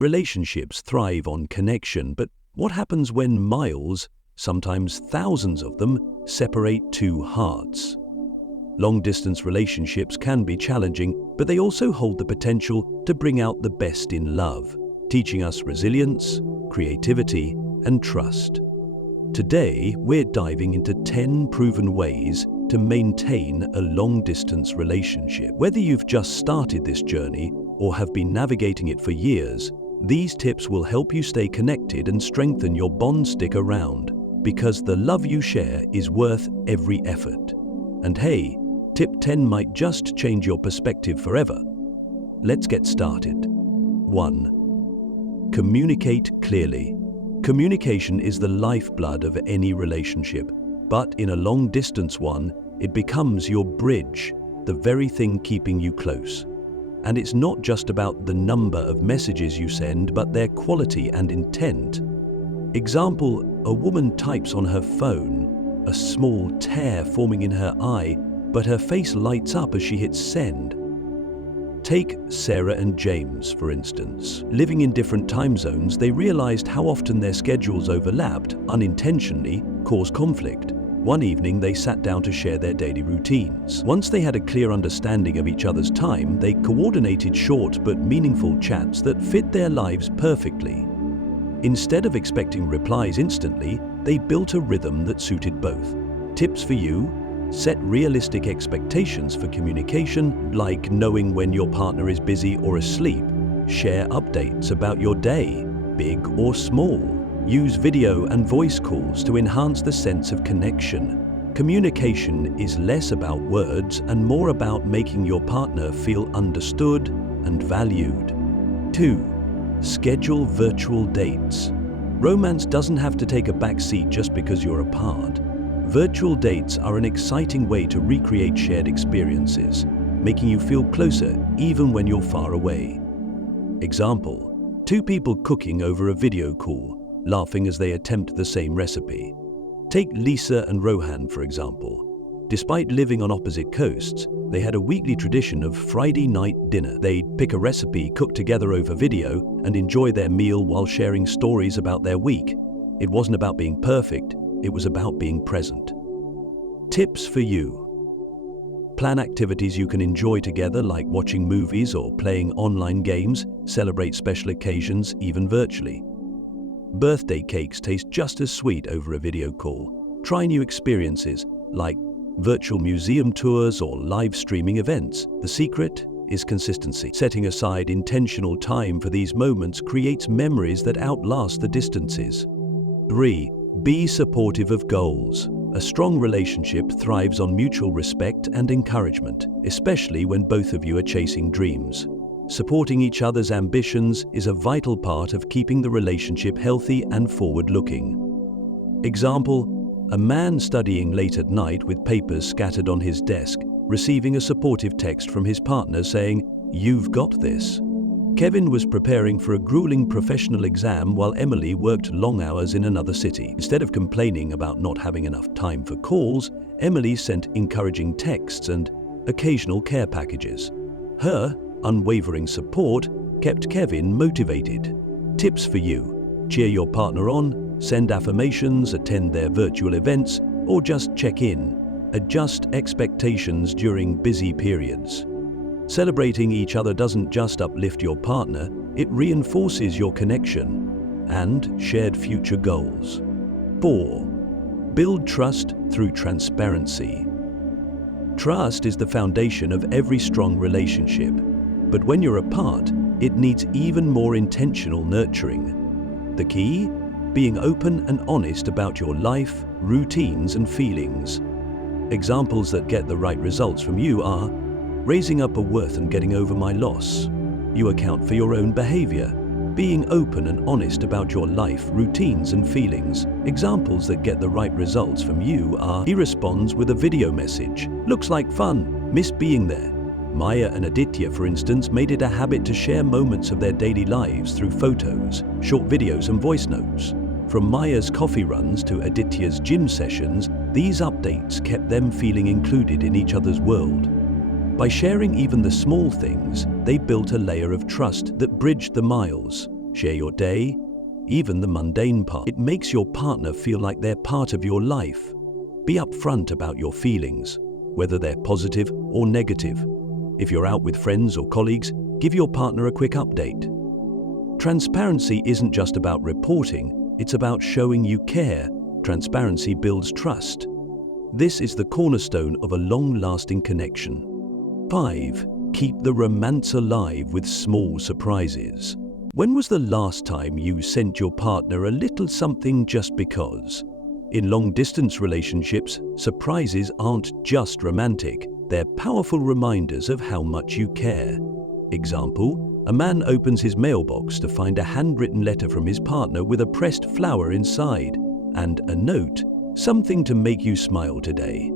Relationships thrive on connection, but what happens when miles, sometimes thousands of them, separate two hearts? Long-distance relationships can be challenging, but they also hold the potential to bring out the best in love, teaching us resilience, creativity, and trust. Today, we're diving into 10 proven ways to maintain a long-distance relationship. Whether you've just started this journey or have been navigating it for years, these tips will help you stay connected and strengthen your bond. Stick around, because the love you share is worth every effort. And hey, tip 10 might just change your perspective forever. Let's get started. 1. Communicate clearly. Communication is the lifeblood of any relationship, but in a long-distance one, it becomes your bridge, the very thing keeping you close. And it's not just about the number of messages you send, but their quality and intent. Example, a woman types on her phone, a small tear forming in her eye, but her face lights up as she hits send. Take Sarah and James, for instance. Living in different time zones, they realized how often their schedules overlapped, unintentionally caused conflict. One evening, they sat down to share their daily routines. Once they had a clear understanding of each other's time, they coordinated short but meaningful chats that fit their lives perfectly. Instead of expecting replies instantly, they built a rhythm that suited both. Tips for you: set realistic expectations for communication, like knowing when your partner is busy or asleep. Share updates about your day, big or small. Use video and voice calls to enhance the sense of connection. Communication is less about words and more about making your partner feel understood and valued. 2. Schedule virtual dates. Romance doesn't have to take a back seat just because you're apart. Virtual dates are an exciting way to recreate shared experiences, making you feel closer even when you're far away. Example, two people cooking over a video call, laughing as they attempt the same recipe. Take Lisa and Rohan, for example. Despite living on opposite coasts, they had a weekly tradition of Friday night dinner. They'd pick a recipe, cook together over video, and enjoy their meal while sharing stories about their week. It wasn't about being perfect, it was about being present. Tips for you: plan activities you can enjoy together, like watching movies or playing online games. Celebrate special occasions, even virtually. Birthday cakes taste just as sweet over a video call. Try new experiences, like virtual museum tours or live streaming events. The secret is consistency. Setting aside intentional time for these moments creates memories that outlast the distances. 3. Be supportive of goals. A strong relationship thrives on mutual respect and encouragement, especially when both of you are chasing dreams. Supporting each other's ambitions is a vital part of keeping the relationship healthy and forward-looking. Example, a man studying late at night with papers scattered on his desk, receiving a supportive text from his partner saying, "You've got this." Kevin was preparing for a grueling professional exam while Emily worked long hours in another city. Instead of complaining about not having enough time for calls, Emily sent encouraging texts and occasional care packages. Her unwavering support kept Kevin motivated. Tips for you: cheer your partner on, send affirmations, attend their virtual events, or just check in. Adjust expectations during busy periods. Celebrating each other doesn't just uplift your partner, it reinforces your connection and shared future goals. 4. Build trust through transparency. Trust is the foundation of every strong relationship, but when you're apart, it needs even more intentional nurturing. The key? Being open and honest about your life, routines, and feelings. Examples that get the right results from you are: raising up a worth and getting over my loss. You account for your own behavior. Being open and honest about your life, routines, and feelings. Examples that get the right results from you are: he responds with a video message. Looks like fun. Miss being there. Maya and Aditya, for instance, made it a habit to share moments of their daily lives through photos, short videos, and voice notes. From Maya's coffee runs to Aditya's gym sessions, these updates kept them feeling included in each other's world. By sharing even the small things, they built a layer of trust that bridged the miles. Share your day, even the mundane part. It makes your partner feel like they're part of your life. Be upfront about your feelings, whether they're positive or negative. If you're out with friends or colleagues, give your partner a quick update. Transparency isn't just about reporting, it's about showing you care. Transparency builds trust. This is the cornerstone of a long-lasting connection. 5. Keep the romance alive with small surprises. When was the last time you sent your partner a little something just because? In long-distance relationships, surprises aren't just romantic, they're powerful reminders of how much you care. Example, a man opens his mailbox to find a handwritten letter from his partner with a pressed flower inside, and a note, "Something to make you smile today."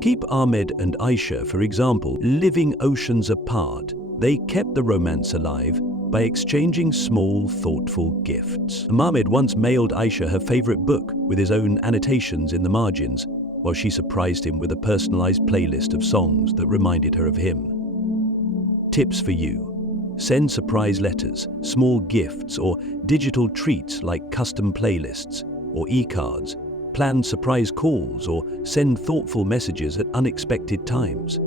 Keep Ahmed and Aisha, for example, living oceans apart. They kept the romance alive by exchanging small, thoughtful gifts. Ahmed once mailed Aisha her favorite book with his own annotations in the margins, while she surprised him with a personalized playlist of songs that reminded her of him. Tips for you. Send surprise letters, small gifts, or digital treats like custom playlists or e-cards. Plan surprise calls or send thoughtful messages at unexpected times.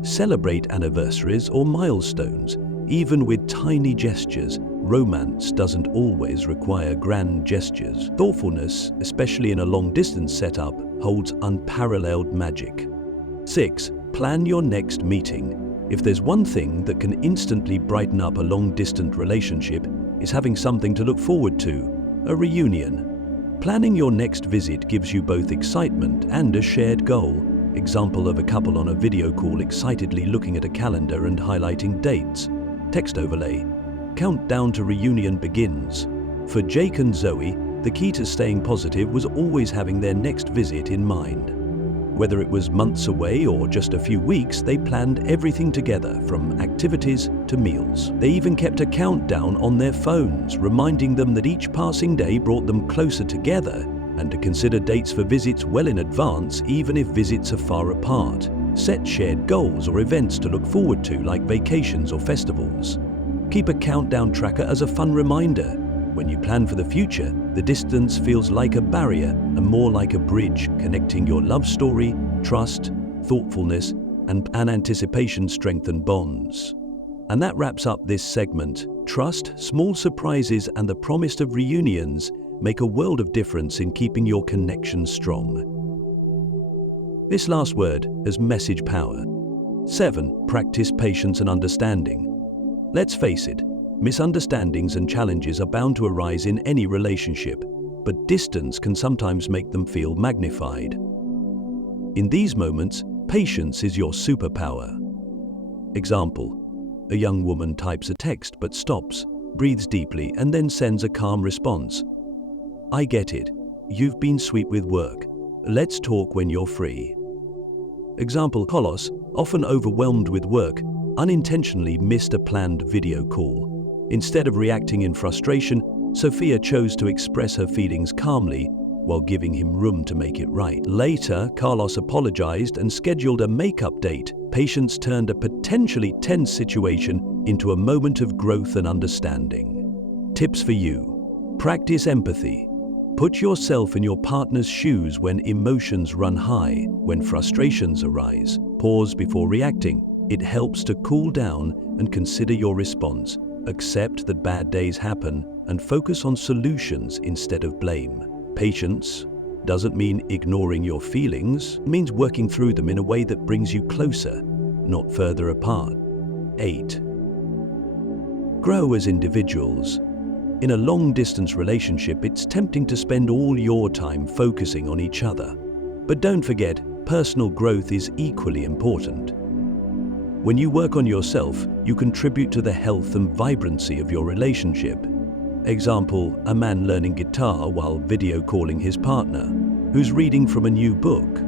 Celebrate anniversaries or milestones. Even with tiny gestures, romance doesn't always require grand gestures. Thoughtfulness, especially in a long-distance setup, holds unparalleled magic. 6. Plan your next meeting. If there's one thing that can instantly brighten up a long-distance relationship, it's having something to look forward to, a reunion. Planning your next visit gives you both excitement and a shared goal. Example of a couple on a video call excitedly looking at a calendar and highlighting dates. Text overlay. Countdown to reunion begins. For Jake and Zoe, the key to staying positive was always having their next visit in mind. Whether it was months away or just a few weeks, they planned everything together, from activities to meals. They even kept a countdown on their phones, reminding them that each passing day brought them closer together, and to consider dates for visits well in advance, even if visits are far apart. Set shared goals or events to look forward to, like vacations or festivals. Keep a countdown tracker as a fun reminder. When you plan for the future, the distance feels like a barrier and more like a bridge, connecting your love story. Trust, thoughtfulness, and anticipation strengthen bonds. And that wraps up this segment. Trust, small surprises, and the promise of reunions make a world of difference in keeping your connection strong. This last word has message power. 7. Practice patience and understanding. Let's face it, misunderstandings and challenges are bound to arise in any relationship, but distance can sometimes make them feel magnified. In these moments, patience is your superpower. Example, a young woman types a text but stops, breathes deeply, and then sends a calm response. "I get it. You've been sweet with work. Let's talk when you're free." Example, Carlos, often overwhelmed with work, unintentionally missed a planned video call. Instead of reacting in frustration, Sophia chose to express her feelings calmly while giving him room to make it right. Later, Carlos apologized and scheduled a makeup date. Patience turned a potentially tense situation into a moment of growth and understanding. Tips for you. Practice empathy. Put yourself in your partner's shoes when emotions run high, when frustrations arise. Pause before reacting. It helps to cool down and consider your response. Accept that bad days happen and focus on solutions instead of blame. Patience doesn't mean ignoring your feelings. It means working through them in a way that brings you closer, not further apart. 8. Grow as individuals. In a long-distance relationship, it's tempting to spend all your time focusing on each other. But don't forget, personal growth is equally important. When you work on yourself, you contribute to the health and vibrancy of your relationship. Example, a man learning guitar while video calling his partner, who's reading from a new book.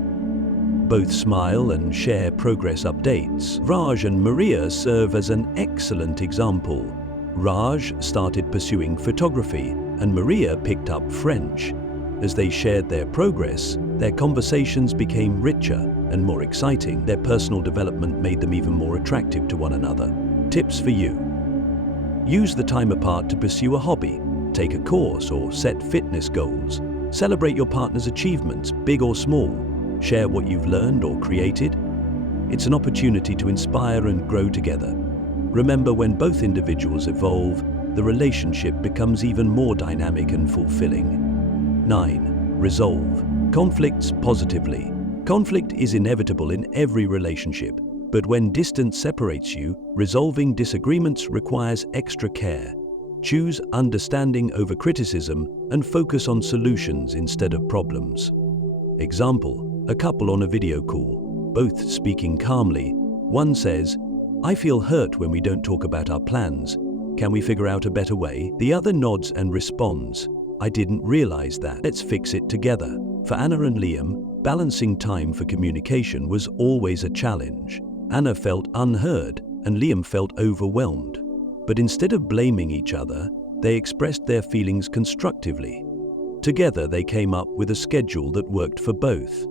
Both smile and share progress updates. Raj and Maria serve as an excellent example. Raj started pursuing photography and Maria picked up French. As they shared their progress, their conversations became richer and more exciting. Their personal development made them even more attractive to one another. Tips for you. Use the time apart to pursue a hobby, take a course, or set fitness goals. Celebrate your partner's achievements, big or small. Share what you've learned or created. It's an opportunity to inspire and grow together. Remember, when both individuals evolve, the relationship becomes even more dynamic and fulfilling. 9. Resolve conflicts positively. Conflict is inevitable in every relationship, but when distance separates you, resolving disagreements requires extra care. Choose understanding over criticism and focus on solutions instead of problems. Example: a couple on a video call, both speaking calmly. One says, "I feel hurt when we don't talk about our plans. Can we figure out a better way?" The other nods and responds, "I didn't realize that. Let's fix it together." For Anna and Liam, balancing time for communication was always a challenge. Anna felt unheard and Liam felt overwhelmed. But instead of blaming each other, they expressed their feelings constructively. Together they came up with a schedule that worked for both.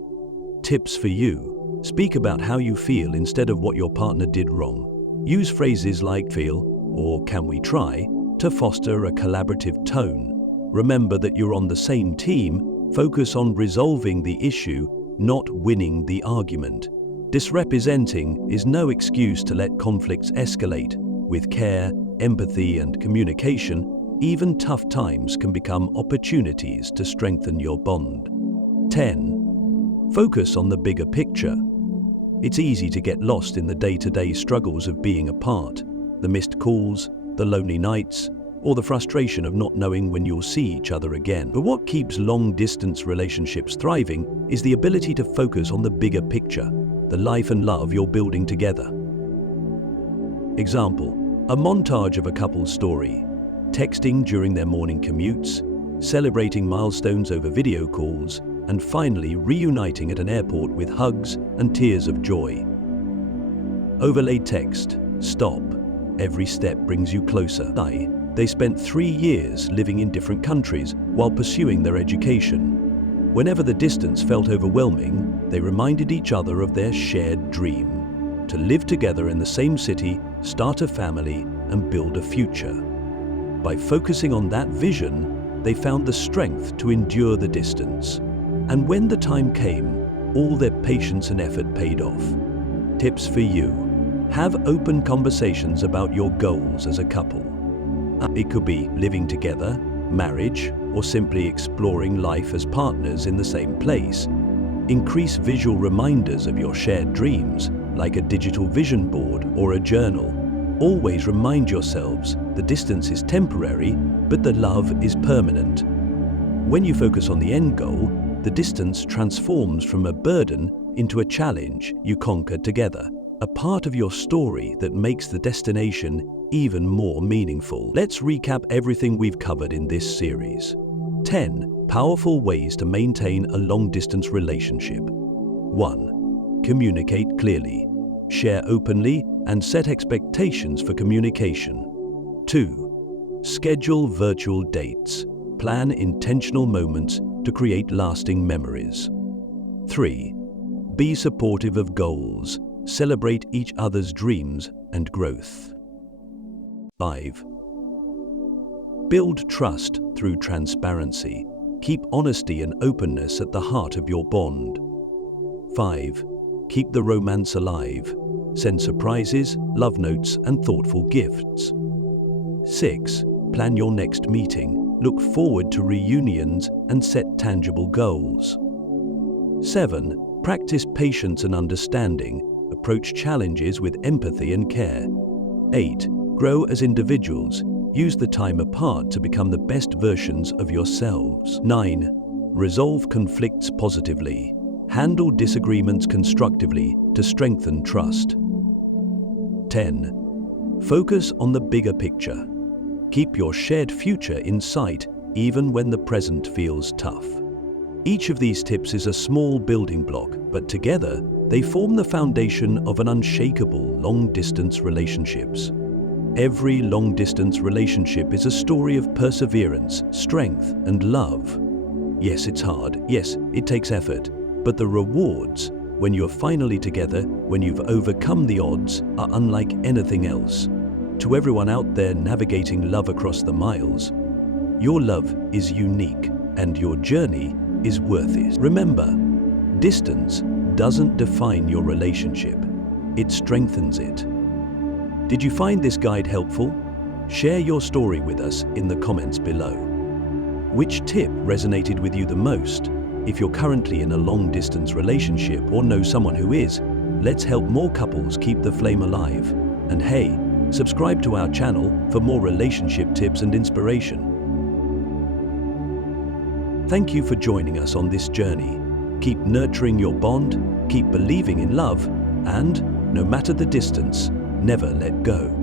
Tips for you: speak about how you feel instead of what your partner did wrong. Use phrases like "feel" or "can we try" to foster a collaborative tone. Remember that you're on the same team. Focus on resolving the issue, not winning the argument. Disrepresenting is no excuse to let conflicts escalate. With care, empathy, and communication, even tough times can become opportunities to strengthen your bond. 10. Focus on the bigger picture. It's easy to get lost in the day-to-day struggles of being apart, the missed calls, the lonely nights, or the frustration of not knowing when you'll see each other again. But what keeps long-distance relationships thriving is the ability to focus on the bigger picture, the life and love you're building together. Example: a montage of a couple's story, texting during their morning commutes, celebrating milestones over video calls, and finally reuniting at an airport with hugs and tears of joy. Overlay text: stop. Every step brings you closer. They spent 3 years living in different countries while pursuing their education. Whenever the distance felt overwhelming, they reminded each other of their shared dream: to live together in the same city, start a family, and build a future. By focusing on that vision, they found the strength to endure the distance. And when the time came, all their patience and effort paid off. Tips for you: have open conversations about your goals as a couple. It could be living together, marriage, or simply exploring life as partners in the same place. Increase visual reminders of your shared dreams, like a digital vision board or a journal. Always remind yourselves the distance is temporary, but the love is permanent. When you focus on the end goal, the distance transforms from a burden into a challenge you conquer together, a part of your story that makes the destination even more meaningful. Let's recap everything we've covered in this series. 10 powerful ways to maintain a long-distance relationship. 1. Communicate clearly. Share openly and set expectations for communication. 2. Schedule virtual dates. Plan intentional moments to create lasting memories. 3. Be supportive of goals. Celebrate each other's dreams and growth. 5. Build trust through transparency. Keep honesty and openness at the heart of your bond. 5. Keep the romance alive. Send surprises, love notes, and thoughtful gifts. 6. Plan your next meeting. Look forward to reunions and set tangible goals. 7. Practice patience and understanding. Approach challenges with empathy and care. 8. Grow as individuals. Use the time apart to become the best versions of yourselves. 9. Resolve conflicts positively. Handle disagreements constructively to strengthen trust. 10. Focus on the bigger picture. Keep your shared future in sight even when the present feels tough. Each of these tips is a small building block, but together they form the foundation of an unshakable long-distance relationships. Every long-distance relationship is a story of perseverance, strength, and love. Yes, it's hard. Yes, it takes effort. But the rewards, when you're finally together, when you've overcome the odds, are unlike anything else. To everyone out there navigating love across the miles, your love is unique and your journey is worth it. Remember, distance doesn't define your relationship, it strengthens it. Did you find this guide helpful? Share your story with us in the comments below. Which tip resonated with you the most? If you're currently in a long-distance relationship or know someone who is, let's help more couples keep the flame alive. And hey, subscribe to our channel for more relationship tips and inspiration. Thank you for joining us on this journey. Keep nurturing your bond, keep believing in love, and, no matter the distance, never let go.